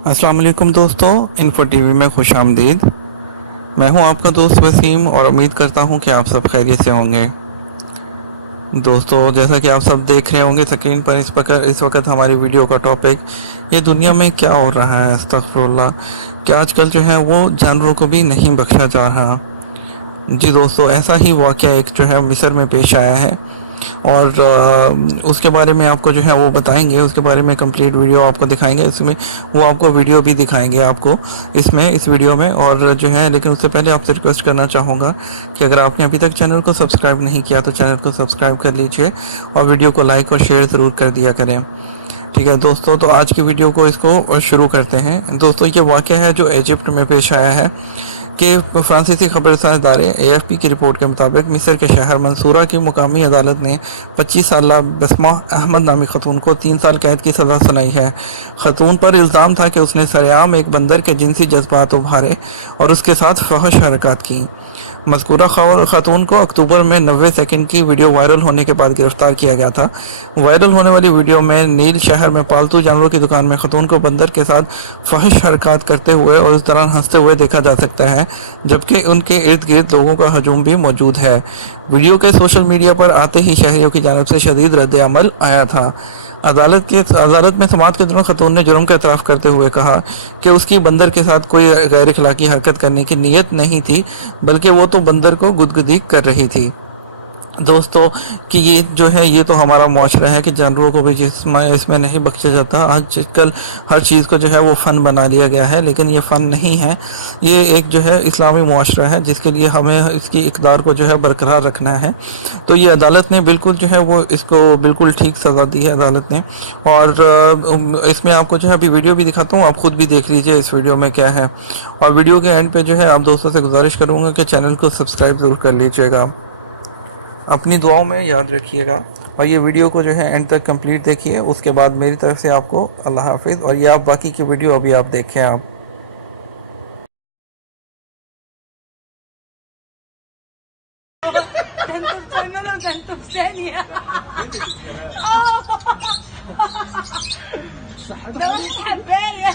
अस्सलाम वालेकुम दोस्तों, इन्फो टीवी में खुश आमदीद। मैं हूं आपका दोस्त वसीम और उम्मीद करता हूं कि आप सब खैरियत से होंगे। दोस्तों, जैसा कि आप सब देख रहे होंगे स्क्रीन पर इस वक्त हमारी वीडियो का टॉपिक ये दुनिया में क्या हो रहा है, अस्तगफुरुल्लाह, कि आजकल जो है वो जानवरों को भी नहीं बख्शा जा रहा। जी दोस्तों, ऐसा ही वाक़या एक जो है मिस्र में पेश आया है और उसके बारे में आपको जो है वो बताएंगे, उसके बारे में कंप्लीट वीडियो आपको दिखाएंगे। इसमें वो आपको वीडियो भी दिखाएंगे आपको इस वीडियो में। और जो है, लेकिन उससे पहले आपसे रिक्वेस्ट करना चाहूँगा कि अगर आपने अभी तक चैनल को सब्सक्राइब नहीं किया तो चैनल को सब्सक्राइब कर लीजिए और वीडियो को लाइक और शेयर ज़रूर कर दिया करें। ठीक है दोस्तों, तो आज की वीडियो को इसको शुरू करते हैं। दोस्तों, ये वाक़या है जो इजिप्ट में पेश आया है कि फ्रांसीसी खबरसां इदारे AFP की रिपोर्ट के मुताबिक मिस्र के शहर मंसूरा की मुकामी अदालत ने 25 साला बस्मा अहमद नामी खतून को 3 साल कैद की सज़ा सुनाई है। खतून पर इल्ज़ाम था कि उसने सरेआम एक बंदर के जिनसी जज्बात उभारे और उसके साथ फहश हरकत की। मज़कूरा खातून को अक्टूबर में 90 सेकंड की वीडियो वायरल होने के बाद गिरफ्तार किया गया था। वायरल होने वाली वीडियो में नील शहर में पालतू जानवरों की दुकान में खतून को बंदर के साथ फहश हरकत करते हुए और इस दौरान हंसते हुए देखा जा सकता है, जबकि उनके इर्द गिर्द लोगों का हजूम भी मौजूद है। वीडियो के सोशल मीडिया पर आते ही शहरियों की जानब से शदीद रद्द अमल आया था। अदालत में समाअत के दौरान खतून ने जुर्म का एतराफ़ करते हुए कहा कि उसकी बंदर के साथ कोई गैर अखलाकी हरकत करने की नीयत नहीं थी, बल्कि वो तो बंदर को गुदगुदी कर रही थी। दोस्तों, कि ये जो है ये तो हमारा मुआशरा है कि जानवरों को भी इसमें नहीं बख्शा जाता। आजकल हर चीज़ को जो है वो फ़न बना लिया गया है, लेकिन ये फ़न नहीं है। ये एक जो है इस्लामी मुआशरा है जिसके लिए हमें इसकी इक़दार को जो है बरकरार रखना है। तो ये अदालत ने बिल्कुल जो है वो इसको बिल्कुल ठीक सज़ा दी है अदालत ने। और इसमें आपको जो है अभी वीडियो भी दिखाता हूँ, आप ख़ुद भी देख लीजिए इस वीडियो में क्या है। और वीडियो के एंड पे जो है आप दोस्तों से गुजारिश करूँगा कि चैनल को सब्सक्राइब ज़रूर कर लीजिएगा। अपनी दुआओं में याद रखिएगा और ये वीडियो को जो है एंड तक कंप्लीट देखिए। उसके बाद मेरी तरफ से आपको अल्लाह हाफिज़। और ये आप बाकी की वीडियो अभी आप देखें आप। ده واحد حباية